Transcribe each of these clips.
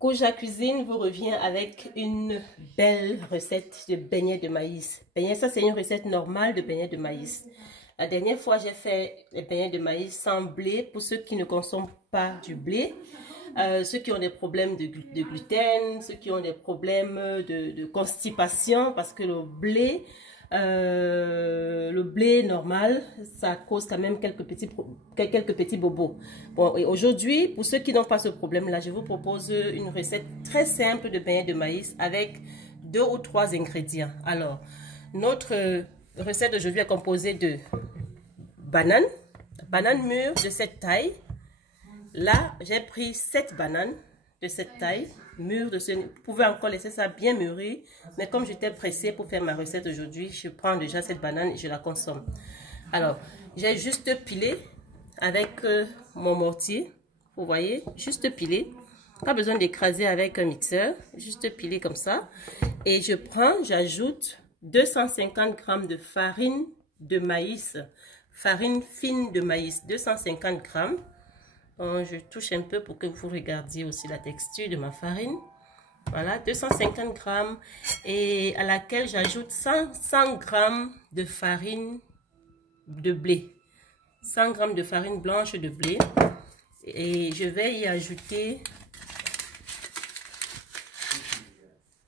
Koja Cuisine vous revient avec une belle recette de beignets de maïs. Ça c'est une recette normale de beignets de maïs. La dernière fois j'ai fait les beignets de maïs sans blé pour ceux qui ne consomment pas du blé. Ceux qui ont des problèmes de gluten, ceux qui ont des problèmes de constipation parce que le blé normal, ça cause quand même quelques petits bobos. Bon, et aujourd'hui, pour ceux qui n'ont pas ce problème-là, je vous propose une recette très simple de beignets de maïs avec 2 ou 3 ingrédients. Alors, notre recette d'aujourd'hui est composée de bananes mûres de cette taille. Là, j'ai pris 7 bananes de cette taille, mûres vous pouvez encore laisser ça bien mûrir, mais comme j'étais pressée pour faire ma recette aujourd'hui, je prends déjà cette banane et je la consomme. Alors, j'ai juste pilé avec mon mortier, vous voyez, juste pilé. Pas besoin d'écraser avec un mixeur, juste pilé comme ça. Et j'ajoute 250 g de farine de maïs, farine fine de maïs, 250 g. Je touche un peu pour que vous regardiez aussi la texture de ma farine. Voilà, 250 g et à laquelle j'ajoute 100 g de farine de blé. 100 g de farine blanche de blé. Et je vais y ajouter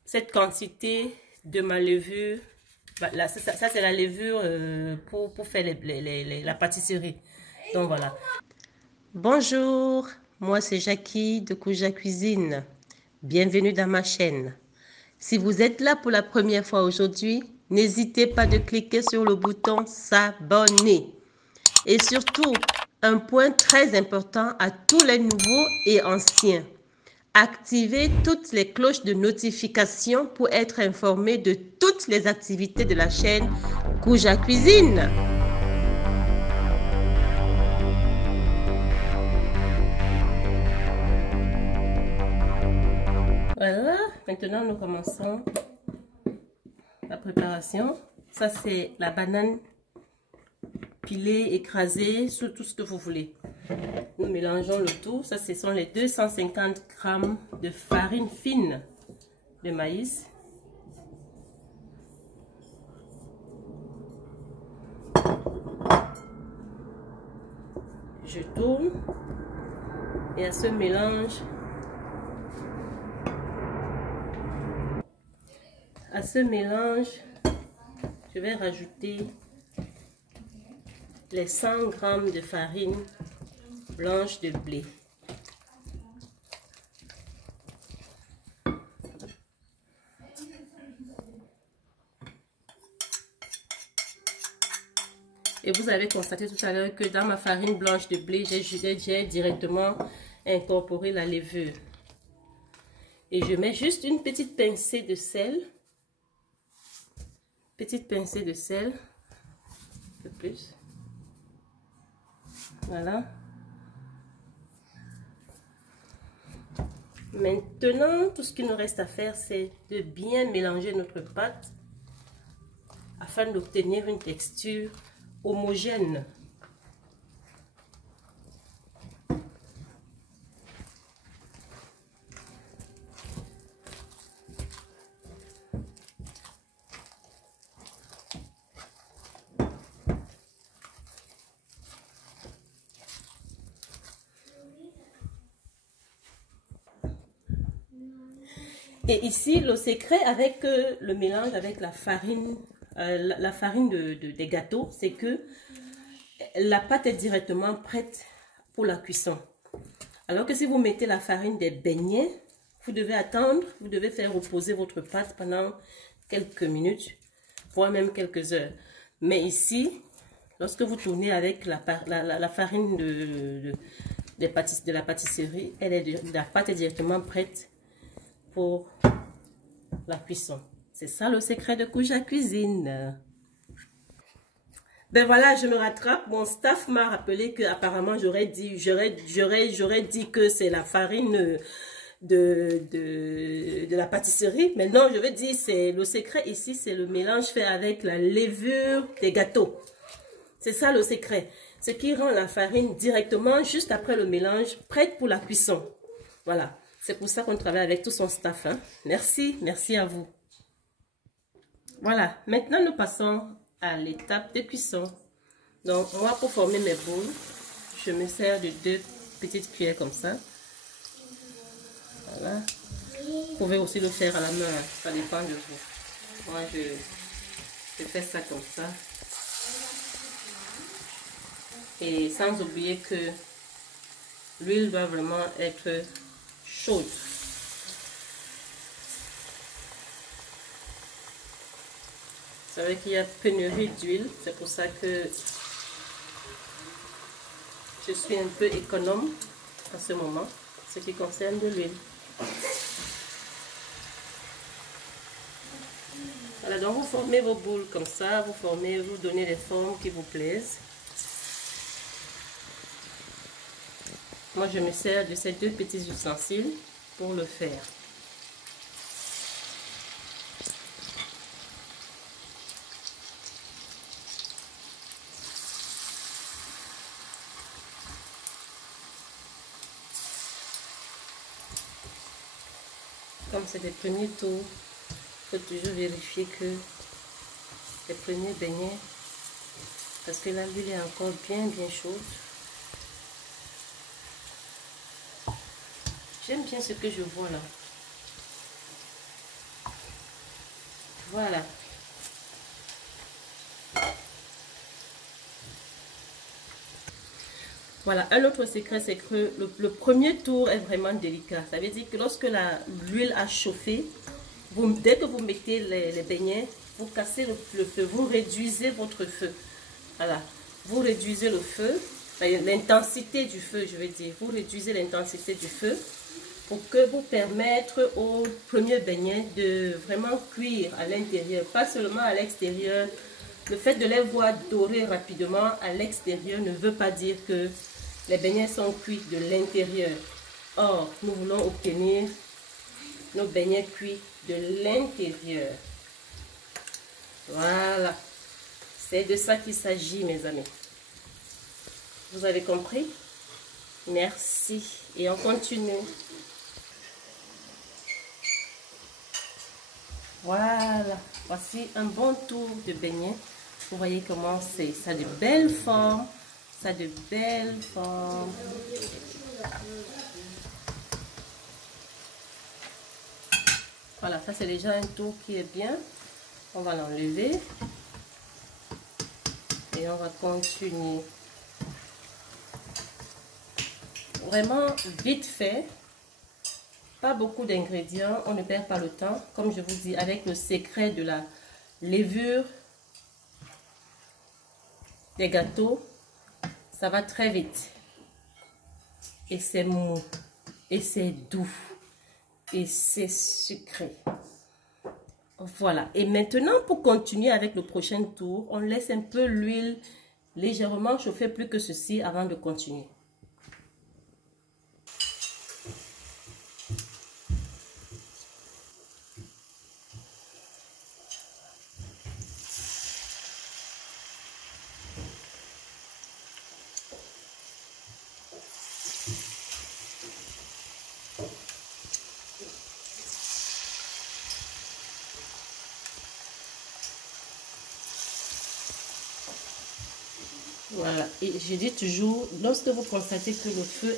cette quantité de ma levure. Là, ça c'est la levure pour faire la pâtisserie. Donc voilà. Bonjour, moi c'est Jackie de Koja Cuisine. Bienvenue dans ma chaîne. Si vous êtes là pour la première fois aujourd'hui, n'hésitez pas de cliquer sur le bouton s'abonner. Et surtout, un point très important à tous les nouveaux et anciens. Activez toutes les cloches de notification pour être informé de toutes les activités de la chaîne Koja Cuisine. Voilà, maintenant nous commençons la préparation. Ça c'est la banane pilée, écrasée, sur tout ce que vous voulez. Nous mélangeons le tout. Ça ce sont les 250 g de farine fine de maïs. Je tourne et à ce mélange, je vais rajouter les 100 g de farine blanche de blé. Et vous avez constaté tout à l'heure que dans ma farine blanche de blé, j'ai directement incorporé la levure. Et je mets juste une petite pincée de sel. Un peu plus. Voilà. Maintenant, tout ce qu'il nous reste à faire, c'est de bien mélanger notre pâte afin d'obtenir une texture homogène. Et ici, le secret avec le mélange avec la farine des gâteaux, c'est que la pâte est directement prête pour la cuisson. Alors que si vous mettez la farine des beignets, vous devez attendre, vous devez faire reposer votre pâte pendant quelques minutes, voire même quelques heures. Mais ici, lorsque vous tournez avec la farine de la pâtisserie, la pâte est directement prête pour la cuisson. C'est ça le secret de Koja Cuisine. Ben voilà, je me rattrape. Mon staff m'a rappelé que apparemment j'aurais dit que c'est la farine de la pâtisserie. Mais non, je vais dire c'est le secret ici, c'est le mélange fait avec la levure des gâteaux. C'est ça le secret. Ce qui rend la farine directement juste après le mélange prête pour la cuisson. Voilà. C'est pour ça qu'on travaille avec tout son staff. Hein. Merci, merci à vous. Voilà, maintenant nous passons à l'étape de cuisson. Donc moi, pour former mes boules, je me sers de 2 petites cuillères comme ça. Voilà. Vous pouvez aussi le faire à la main, ça dépend de vous. Moi, je fais ça comme ça. Et sans oublier que l'huile doit vraiment être chaude. Vous savez qu'il y a pénurie d'huile, c'est pour ça que je suis un peu économe à ce moment, ce qui concerne de l'huile. Voilà, donc vous formez vos boules comme ça, vous donnez les formes qui vous plaisent. Moi, je me sers de ces 2 petits ustensiles pour le faire. Comme c'est les premiers tours, il faut toujours vérifier que les premiers beignets, parce que là l'huile est encore bien chaude. J'aime bien ce que je vois là. Voilà. Voilà, un autre secret, c'est que le premier tour est vraiment délicat. Ça veut dire que lorsque l'huile a chauffé, dès que vous mettez les beignets, vous cassez le feu, vous réduisez votre feu. Voilà, vous réduisez le feu, l'intensité du feu, je veux dire. Vous réduisez l'intensité du feu pour que vous permettre au premier beignet de vraiment cuire à l'intérieur, pas seulement à l'extérieur. Le fait de les voir dorer rapidement à l'extérieur ne veut pas dire que les beignets sont cuits de l'intérieur. Or, nous voulons obtenir nos beignets cuits de l'intérieur. Voilà. C'est de ça qu'il s'agit, mes amis. Vous avez compris? Merci. Et on continue. Voilà. Voici un bon tour de beignets. Vous voyez comment c'est. Ça a de belles formes. Ça a de belles formes. Voilà, ça c'est déjà un tour qui est bien. On va l'enlever. Et on va continuer. Vraiment vite fait. Pas beaucoup d'ingrédients. On ne perd pas le temps. Comme je vous dis, avec le secret de la levure des gâteaux, ça va très vite. Et c'est mou. Et c'est doux. Et c'est sucré. Voilà. Et maintenant, pour continuer avec le prochain tour, on laisse un peu l'huile légèrement chauffer plus que ceci avant de continuer. Voilà, et je dis toujours, lorsque vous constatez que le feu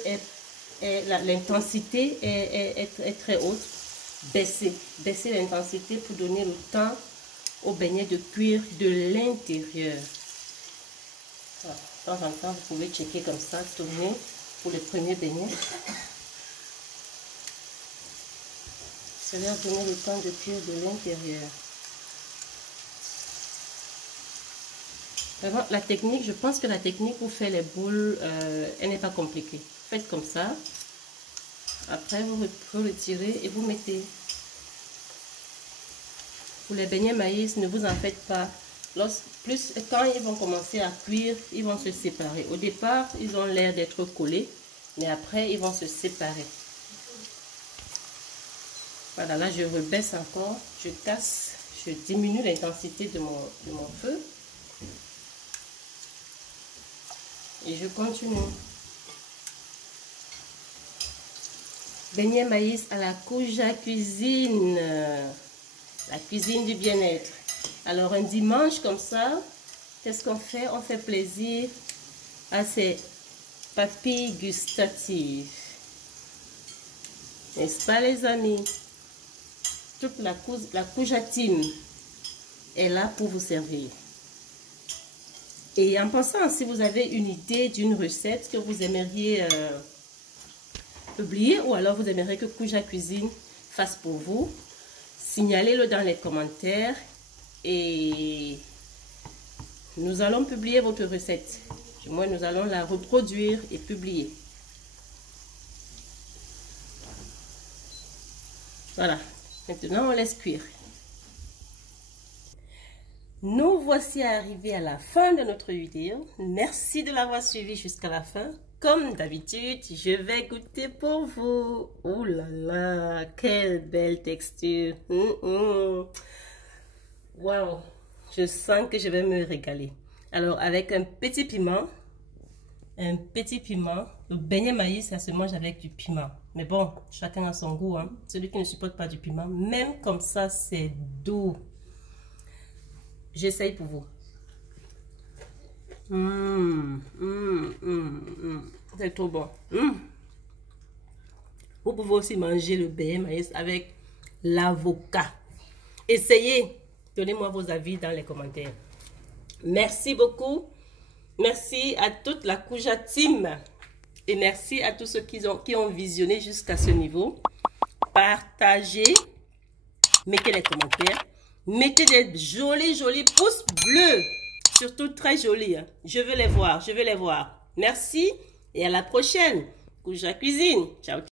l'intensité est très haute, baissez l'intensité pour donner le temps au beignet de cuire de l'intérieur. Voilà. De temps en temps, vous pouvez checker comme ça, tourner pour les premiers beignets. Ça leur donner le temps de cuire de l'intérieur. Vraiment, la technique, je pense que la technique pour faire les boules, elle n'est pas compliquée. Faites comme ça. Après, vous retirez et vous mettez. Pour les beignets maïs, ne vous en faites pas. Quand ils vont commencer à cuire, ils vont se séparer. Au départ, ils ont l'air d'être collés, mais après, ils vont se séparer. Voilà, là, je rebaisse encore. Je casse, je diminue l'intensité de mon feu. Et je continue. Beignet maïs à la Kouja Cuisine. La cuisine du bien-être. Alors un dimanche comme ça, qu'est-ce qu'on fait? On fait plaisir à ces papilles gustatives. N'est-ce pas les amis? Toute la Kouja team est là pour vous servir. Et en passant, si vous avez une idée d'une recette que vous aimeriez publier, ou alors vous aimeriez que Kouja Cuisine fasse pour vous, signalez-le dans les commentaires et nous allons publier votre recette. Du moins, nous allons la reproduire et publier. Voilà. Maintenant, on laisse cuire. Nous voici arrivés à la fin de notre vidéo. Merci de l'avoir suivi jusqu'à la fin. Comme d'habitude, je vais goûter pour vous. Oh là là, quelle belle texture. Wow, je sens que je vais me régaler. Alors, avec un petit piment, le beignet maïs, ça se mange avec du piment. Mais bon, chacun a son goût, hein. Celui qui ne supporte pas du piment, même comme ça, c'est doux. J'essaye pour vous. C'est trop bon. Vous pouvez aussi manger le beignet maïs avec l'avocat. Essayez. Donnez-moi vos avis dans les commentaires. Merci beaucoup. Merci à toute la Kouja team. Et merci à tous ceux qui ont visionné jusqu'à ce niveau. Partagez. Mettez les commentaires. Mettez des jolis pouces bleus. Surtout très jolis. Hein. Je veux les voir. Merci. Et à la prochaine. Kouja Cuisine. Ciao.